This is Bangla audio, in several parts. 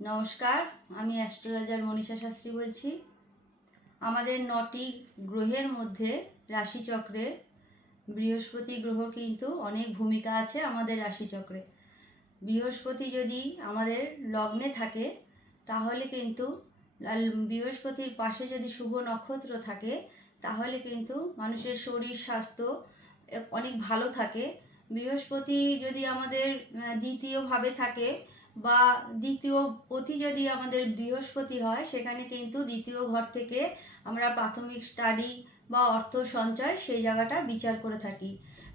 নমস্কার, আমি অ্যাস্ট্রোলজার মনীষা শাস্ত্রী বলছি। আমাদের 9টি গ্রহের মধ্যে রাশিচক্রে বৃহস্পতি গ্রহ কিন্তু অনেক ভূমিকা আছে আমাদের রাশিচক্রে। বৃহস্পতি যদি আমাদের লগ্নে থাকে তাহলে কিন্তু বৃহস্পতির পাশে যদি শুভ নক্ষত্র থাকে তাহলে কিন্তু মানুষের শরীর স্বাস্থ্য অনেক ভালো থাকে। বৃহস্পতি যদি আমাদের দ্বিতীয়ভাবে থাকে বা দ্বিতীয় পতি যদি আমাদের বৃহস্পতি হয়, সেখানে কিন্তু দ্বিতীয় ঘর থেকে আমরা প্রাথমিক স্টাডি বা অর্থ সঞ্চয় সেই জায়গাটা বিচার করে থাকি।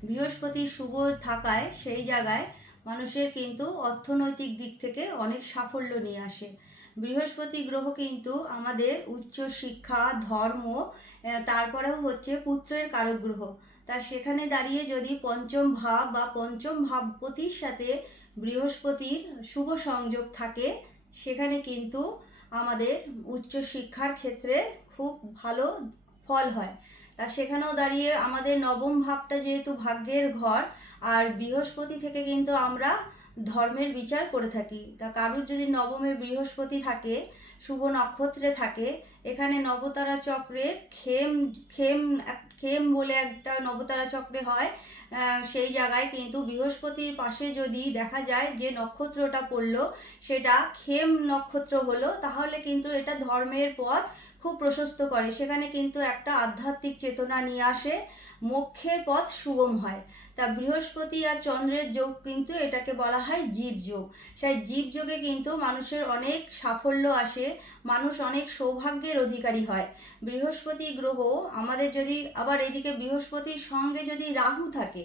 বৃহস্পতি শুভ থাকায় সেই জায়গায় মানুষের কিন্তু অর্থনৈতিক দিক থেকে অনেক সাফল্য নিয়ে আসে। বৃহস্পতি গ্রহ কিন্তু আমাদের উচ্চ শিক্ষা, ধর্ম, তারপরেও হচ্ছে পুত্রের কারক গ্রহ। তা সেখানে দাঁড়িয়ে যদি পঞ্চম ভাব বা পঞ্চম ভাবপতির সাথে বৃহস্পতির শুভ সংযোগ থাকে, সেখানে কিন্তু আমাদের উচ্চ শিক্ষার ক্ষেত্রে খুব ভালো ফল হয়। তা সেখানেও দাঁড়িয়ে আমাদের নবম ভাবটা যেহেতু ভাগ্যের ঘর, আর বৃহস্পতি থেকে কিন্তু আমরা ধর্মের বিচার করে থাকি। তা কারুর যদি নবমে বৃহস্পতি থাকে, শুভ নক্ষত্রে থাকে, এখানে নবতারা চক্রের খেম খেম খেম বলে একটা নবতারা চক্রে হয়, সেই জায়গায় কিন্তু বৃহস্পতির পাশে যদি দেখা যায় যে নক্ষত্রটা পড়লো সেটা খেম নক্ষত্র হলো, তাহলে কিন্তু এটা ধর্মের পথ খুব প্রশস্ত করে। সেখানে কিন্তু একটা আধ্যাত্মিক চেতনা নিয়ে আসে, মোক্ষের পথ সুগম হয়। তা বৃহস্পতি আর চন্দ্রের যোগ কিন্তু এটাকে বলা হয় জীব যোগ। সেই জীব যোগে কিন্তু মানুষের অনেক সাফল্য আসে, মানুষ অনেক সৌভাগ্যের অধিকারী হয়। বৃহস্পতি গ্রহ আমাদের যদি আবার এদিকে বৃহস্পতির সঙ্গে যদি রাহু থাকে,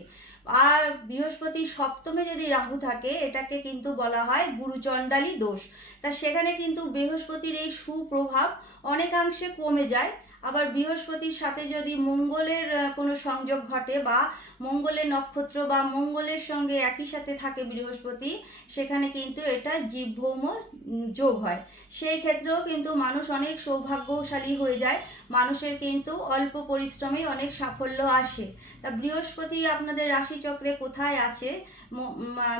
আর বৃহস্পতির সপ্তমে যদি রাহু থাকে, এটাকে কিন্তু বলা হয় গুরুচণ্ডালী দোষ। তা সেখানে কিন্তু বৃহস্পতির এই সুপ্রভাব অনেকাংশে কমে যায়। আবার বৃহস্পতির সাথে যদি মঙ্গলের কোনো সংযোগ ঘটে বা মঙ্গলের নক্ষত্র বা মঙ্গলের সঙ্গে একই সাথে থাকে বৃহস্পতি, সেখানে কিন্তু এটা জীবভৌম যোগ হয়। সেই ক্ষেত্রেও কিন্তু মানুষ অনেক সৌভাগ্যশালী হয়ে যায়, মানুষের কিন্তু অল্প পরিশ্রমে অনেক সাফল্য আসে। তা বৃহস্পতি আপনাদের রাশিচক্রে কোথায় আছে?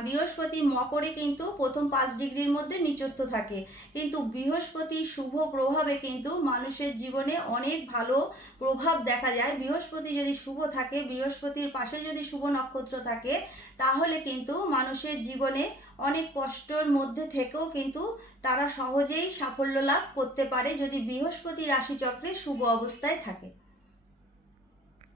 বৃহস্পতি মকরে কিন্তু প্রথম 5 ডিগ্রির মধ্যে নিচস্থ থাকে, কিন্তু বৃহস্পতির শুভ প্রভাবে কিন্তু মানুষের জীবনে অনেক ভালো প্রভাব দেখা যায়। বৃহস্পতি যদি শুভ থাকে, বৃহস্পতির পাশে যদি শুভ নক্ষত্র থাকে, তাহলে কিন্তু মানুষের জীবনে অনেক কষ্টের মধ্যে থেকেও কিন্তু তারা সহজেই সাফল্য লাভ করতে পারে যদি বৃহস্পতি রাশিচক্রে শুভ অবস্থায় থাকে।